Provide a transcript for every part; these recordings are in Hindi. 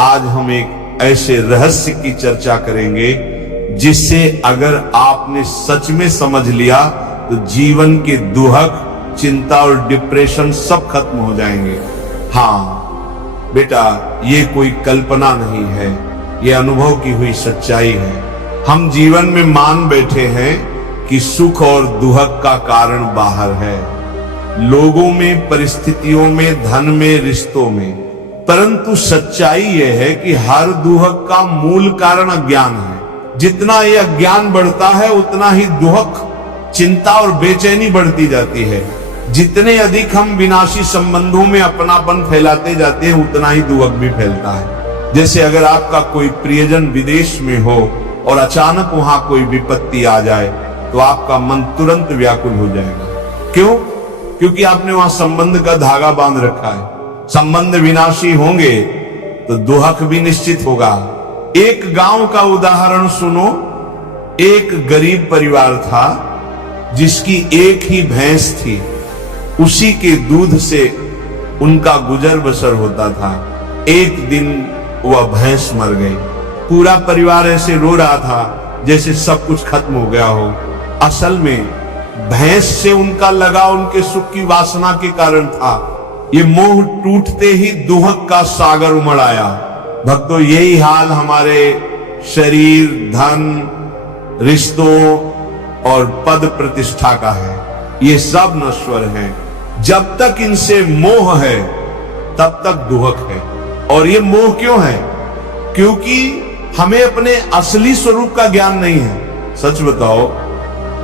आज हम एक ऐसे रहस्य की चर्चा करेंगे जिससे अगर आपने सच में समझ लिया तो जीवन के दुहक, चिंता और डिप्रेशन सब खत्म हो जाएंगे। हाँ बेटा, ये कोई कल्पना नहीं है, ये अनुभव की हुई सच्चाई है। हम जीवन में मान बैठे हैं कि सुख और दुहक का कारण बाहर है, लोगों में, परिस्थितियों में, धन में, रिश्तों में। परंतु सच्चाई यह है कि हर दुहक का मूल कारण अज्ञान है। जितना यह अज्ञान बढ़ता है उतना ही दुहक, चिंता और बेचैनी बढ़ती जाती है। जितने अधिक हम विनाशी संबंधों में अपनापन फैलाते जाते हैं उतना ही दुहक भी फैलता है। जैसे अगर आपका कोई प्रियजन विदेश में हो और अचानक वहां कोई विपत्ति आ जाए तो आपका मन तुरंत व्याकुल हो जाएगा। क्यों? क्योंकि आपने वहां संबंध का धागा बांध रखा है। संबंध विनाशी होंगे तो दुहक भी निश्चित होगा। एक गांव का उदाहरण सुनो। एक गरीब परिवार था जिसकी एक ही भैंस थी। उसी के दूध से उनका गुजर बसर होता था। एक दिन वह भैंस मर गई। पूरा परिवार ऐसे रो रहा था जैसे सब कुछ खत्म हो गया हो। असल में भैंस से उनका लगाव उनके सुख की वासना के कारण था। ये मोह टूटते ही दुहक का सागर उमड़ आया। भक्तों, यही हाल हमारे शरीर, धन, रिश्तों और पद प्रतिष्ठा का है। ये सब नश्वर हैं। जब तक इनसे मोह है तब तक दुहक है। और ये मोह क्यों है? क्योंकि हमें अपने असली स्वरूप का ज्ञान नहीं है। सच बताओ,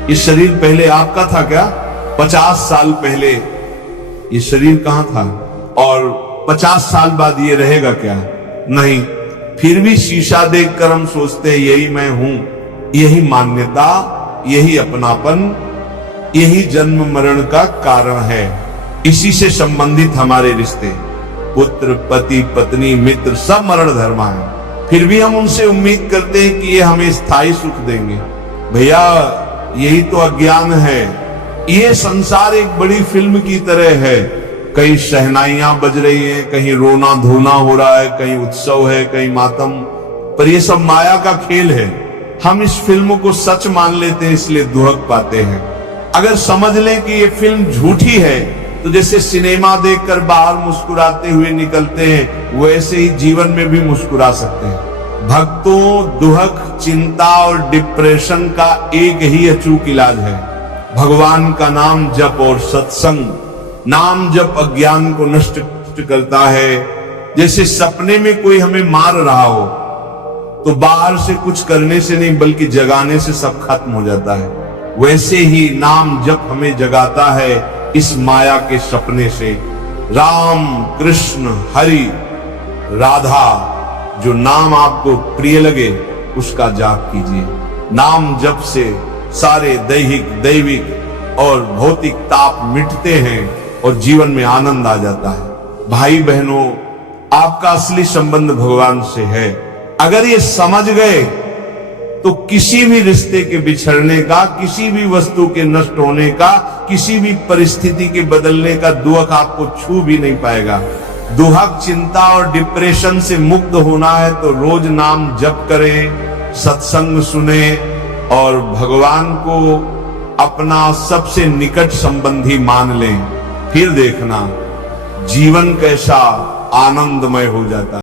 ये शरीर पहले आपका था क्या? 50 साल पहले ये शरीर कहां था? और 50 साल बाद ये रहेगा क्या? नहीं। फिर भी शीशा देखकर हम सोचते हैं यही मैं हूं। यही मान्यता, यही अपनापन, यही जन्म मरण का कारण है। इसी से संबंधित हमारे रिश्ते, पुत्र, पति, पत्नी, मित्र सब मरण धर्म है। फिर भी हम उनसे उम्मीद करते हैं कि ये हमें स्थायी सुख देंगे। भैया, यही तो अज्ञान है। ये संसार एक बड़ी फिल्म की तरह है। कहीं शहनाइयां बज रही हैं, कहीं रोना धोना हो रहा है, कहीं उत्सव है, कहीं मातम। पर ये सब माया का खेल है। हम इस फिल्म को सच मान लेते हैं, इसलिए दुहक पाते हैं। अगर समझ लें कि ये फिल्म झूठी है तो जैसे सिनेमा देखकर बाहर मुस्कुराते हुए निकलते हैं, वैसे ही जीवन में भी मुस्कुरा सकते हैं। भक्तों, दुहक, चिंता और डिप्रेशन का एक ही अचूक इलाज है, भगवान का नाम जप और सत्संग। नाम जप अज्ञान को नष्ट करता है। जैसे सपने में कोई हमें मार रहा हो तो बाहर से कुछ करने से नहीं बल्कि जगाने से सब खत्म हो जाता है, वैसे ही नाम जप हमें जगाता है इस माया के सपने से। राम, कृष्ण, हरि, राधा, जो नाम आपको प्रिय लगे उसका जाप कीजिए। नाम जप से सारे दैहिक, दैविक और भौतिक ताप मिटते हैं और जीवन में आनंद आ जाता है। भाई बहनों, आपका असली संबंध भगवान से है। अगर ये समझ गए तो किसी भी रिश्ते के बिछड़ने का, किसी भी वस्तु के नष्ट होने का, किसी भी परिस्थिति के बदलने का दुहक आपको छू भी नहीं पाएगा। दुहक, चिंता और डिप्रेशन से मुक्त होना है तो रोज नाम जप करें, सत्संग सुने और भगवान को अपना सबसे निकट संबंधी मान लें। फिर देखना जीवन कैसा आनंदमय हो जाता है।